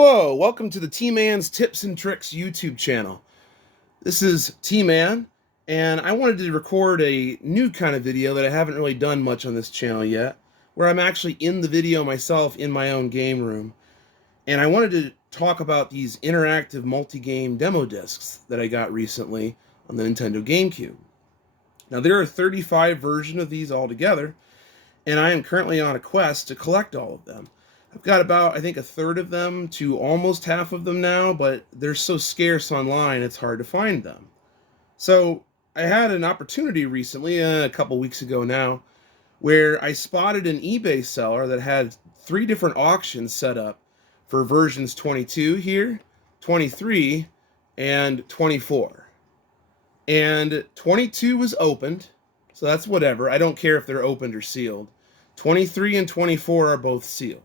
Hello, welcome to the T-Man's Tips and Tricks YouTube channel. This is T-Man, and I wanted to record a new kind of video that I haven't really done much on this channel yet, where I'm actually in the video myself in my own game room. And I wanted to talk about these interactive multi-game demo discs that I got recently on the Nintendo GameCube. Now, there are 35 versions of these altogether, and I am currently on a quest to collect all of them. I've got about, I think, a third of them to almost half of them now, but they're so scarce online, it's hard to find them. So I had an opportunity recently, a couple weeks ago now, where I spotted an eBay seller that had 3 different auctions set up for versions 22 here, 23, and 24. And 22 was opened, so that's whatever. I don't care if they're opened or sealed. 23 and 24 are both sealed.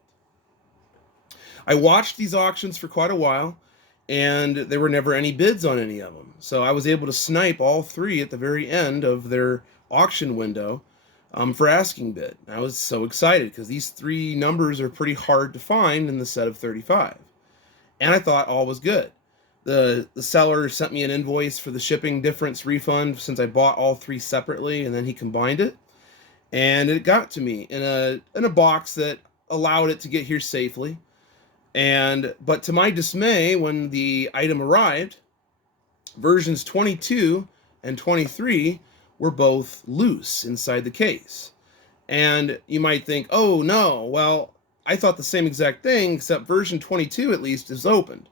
I watched these auctions for quite a while, and there were never any bids on any of them. So I was able to snipe all 3 at the very end of their auction window for asking bid. I was so excited because these 3 numbers are pretty hard to find in the set of 35. And I thought all was good. The seller sent me an invoice for the shipping difference refund since I bought all 3 separately, and then he combined it. And it got to me in a box that allowed it to get here safely. But to my dismay, when the item arrived, versions 22 and 23 were both loose inside the case. And you might think, oh no, well, I thought the same exact thing, except version 22 at least is opened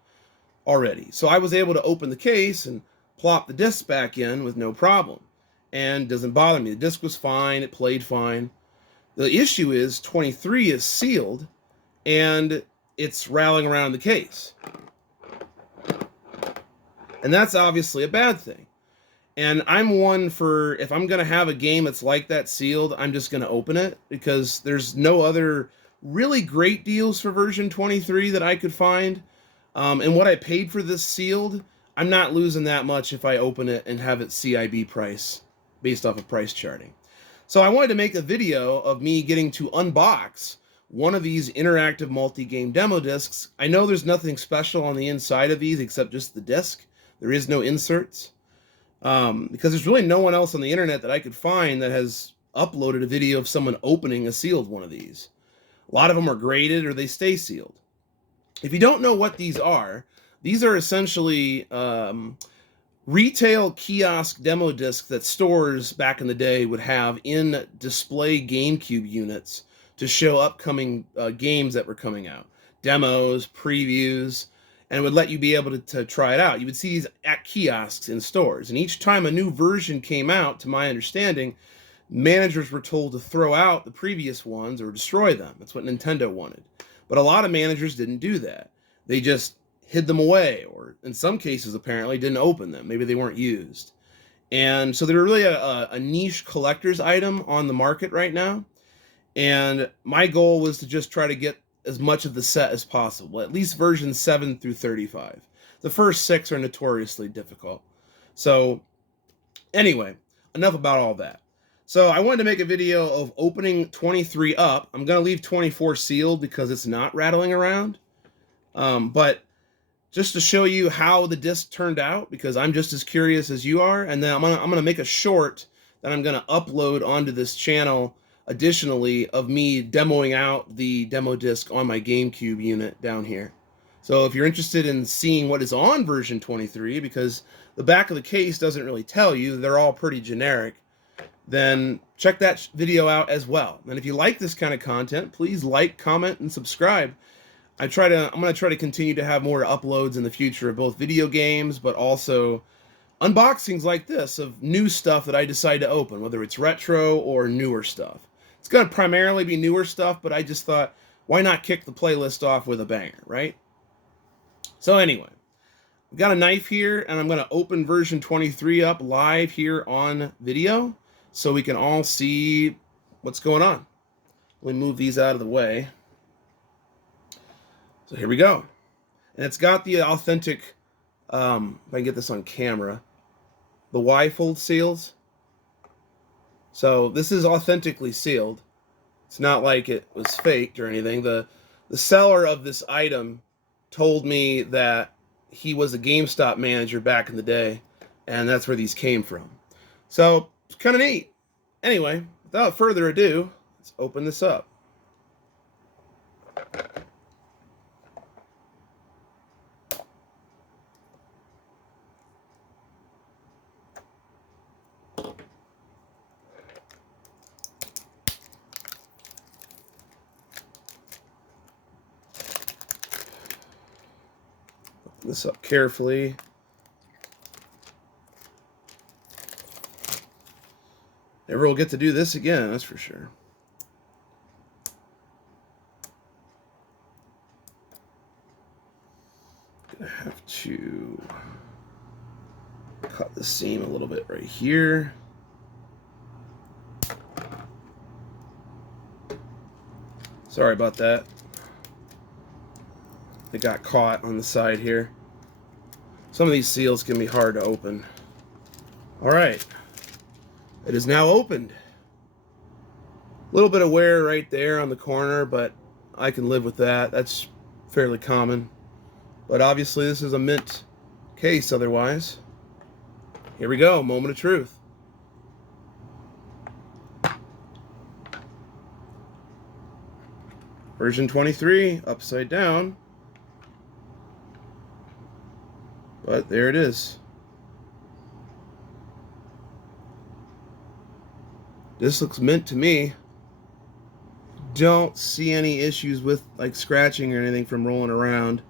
already. So I was able to open the case and plop the disc back in with no problem. And it doesn't bother me. The disc was fine, it played fine. The issue is 23 is sealed, and it's rattling around the case. And that's obviously a bad thing. And I'm one for, if I'm going to have a game that's like that sealed, I'm just going to open it, because there's no other really great deals for version 23 that I could find. And what I paid for this sealed, I'm not losing that much if I open it and have it CIB price based off of price charting. So I wanted to make a video of me getting to unbox one of these interactive multi-game demo discs. I know there's nothing special on the inside of these except just the disc. There is no inserts. Because there's really no one else on the internet that I could find that has uploaded a video of someone opening a sealed one of these. A lot of them are graded or they stay sealed. If you don't know what these are essentially retail kiosk demo discs that stores back in the day would have in display GameCube units to show upcoming games that were coming out. Demos, previews, and would let you be able to try it out. You would see these at kiosks in stores. And each time a new version came out, to my understanding, managers were told to throw out the previous ones or destroy them. That's what Nintendo wanted. But a lot of managers didn't do that. They just hid them away, or in some cases, apparently, didn't open them. Maybe they weren't used. And so they're really a niche collector's item on the market right now. And my goal was to just try to get as much of the set as possible, at least versions 7 through 35. The first 6 are notoriously difficult. So anyway, enough about all that. So I wanted to make a video of opening 23 up. I'm going to leave 24 sealed because it's not rattling around. But just to show you how the disc turned out, because I'm just as curious as you are. And then I'm gonna make a short that I'm going to upload onto this channel additionally of me demoing out the demo disc on my GameCube unit down here. So if you're interested in seeing what is on version 23, because the back of the case doesn't really tell you, they're all pretty generic, then check that video out as well. And if you like this kind of content, please like, comment, and subscribe. I'm going to try to continue to have more uploads in the future of both video games, but also unboxings like this of new stuff that I decide to open, whether it's retro or newer stuff. It's going to primarily be newer stuff, but I just thought, why not kick the playlist off with a banger, right? So anyway, I've got a knife here, and I'm going to open version 23 up live here on video so we can all see what's going on. Let me move these out of the way. So here we go. And it's got the authentic, if I can get this on camera, the Y-fold seals. So this is authentically sealed. It's not like it was faked or anything. The seller of this item told me that he was a GameStop manager back in the day, and that's where these came from. So it's kind of neat. Anyway, without further ado, let's open this up. Open this up carefully. Never will get to do this again, that's for sure. Gonna have to cut the seam a little bit right here. Sorry about that. They got caught on the side here. Some of these seals can be hard to open. All right. It is now opened. A little bit of wear right there on the corner, but I can live with that. That's fairly common. But obviously this is a mint case otherwise. Here we go, moment of truth. Version 23, upside down. But there it is. This looks mint to me. Don't see any issues with like scratching or anything from rolling around.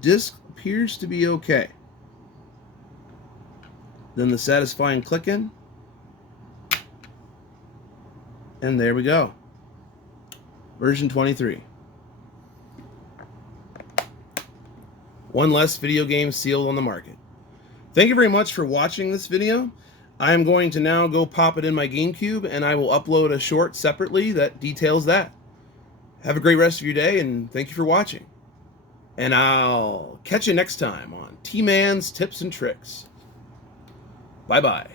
Disc appears to be okay. Then the satisfying clicking. And there we go. Version 23. One less video game sealed on the market. Thank you very much for watching this video. I am going to now go pop it in my GameCube, and I will upload a short separately that details that. Have a great rest of your day, and thank you for watching. And I'll catch you next time on T-Man's Tips and Tricks. Bye-bye.